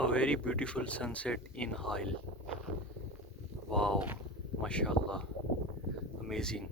A very beautiful sunset in Hail. Wow, mashallah, amazing.